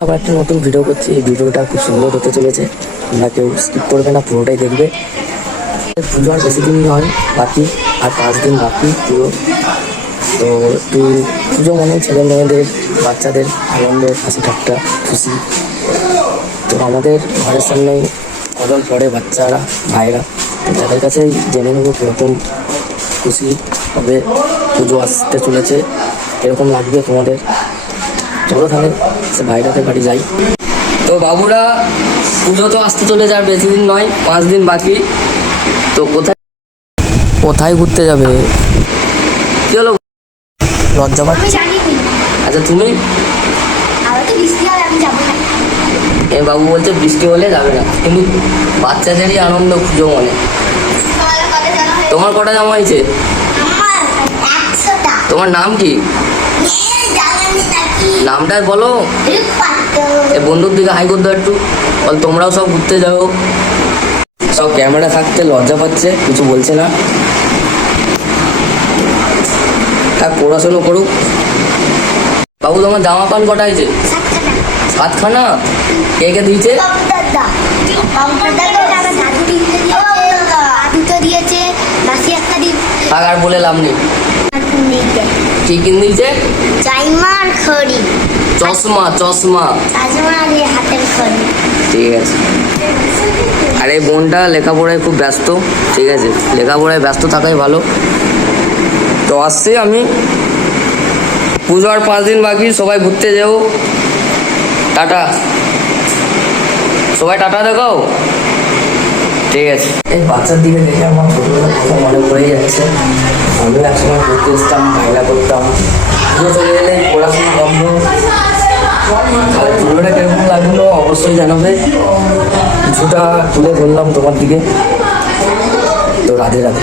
আবার একটা নতুন ভিডিও করছি। এই ভিডিওটা খুব সুন্দর হতে চলেছে, তোমরা কেউ স্কিপ করবে না, পুরোটাই দেখবে। পুজো আর বেশি দিন নয় বাকি, আর 5 দিন বাকি পুরো। তো একটু পুজো মানে ছেলে মেয়েদের বাচ্চাদের আনন্দ, হাসি ঠাট্টা, খুশি। তো আমাদের ঘরের সামনেই কজন পড়ে বাচ্চারা, ভাইরা, তো তাদের কাছে জেনে নেবো কীরকম খুশি হবে, পুজো আসতে চলেছে, এরকম লাগবে তোমাদের। চলো তাহলে সে ভাইরাদের বাড়ি যাই। তো বাবুরা, পুজো তো আসতে চলেছে, আর বেশি দিন নয়, 5 দিন বাকি। তো কোথায় ঘুরতে যাবে? কি হলো, লজ্জা পাচ্ছি? আচ্ছা তুমি? এ বাবু বলছে বৃষ্টি হলে যাবে না, কিন্তু বাচ্চাদেরই আনন্দ পুজো মনে। তোমার কটা জামা হয়েছে? তোমার নাম কি? নামটা বলো। এ বন্ধুর দিকে হাই করতে একটু বল। তোমরাও সব ঘুরতে যাও। সব ক্যামেরা থাকতে লজ্জা পাচ্ছে, কিছু বলছে না। থাক, পড়াশোনা করুক। বাবু তোমার জামা প্যান্ট কটা হয়েছে? 7খানা। কে কে দিয়েছে? থাক, আর বলে লাভ নেই। কি কিন দিয়েছে? চশমা। ঠিক আছে। আর এই বোনটা লেখাপড়ায় খুব ব্যস্ত, ঠিক আছে, লেখাপড়ায় ব্যস্ত থাকাই ভালো। তো আসছি আমি, পুজো আর 5 দিন বাকি, সবাই ঘুরতে যাও। টাটা সবাই, টাটা দেখাও। ঠিক আছে। এই বাচ্চার দিকে দেখে আমার ছোটবেলা কথা মনে পড়ে যাচ্ছে। আমিও একসময় ঘুরতে এসতাম, খেলা করতাম। পুজো চলে গেলে পড়াশোনা বন্ধ। আর পুজোটা কিরকম লাগলো অবশ্যই জানাবে। কিছুটা তুলে ধরলাম তোমার দিকে। তো রাধে রাধে।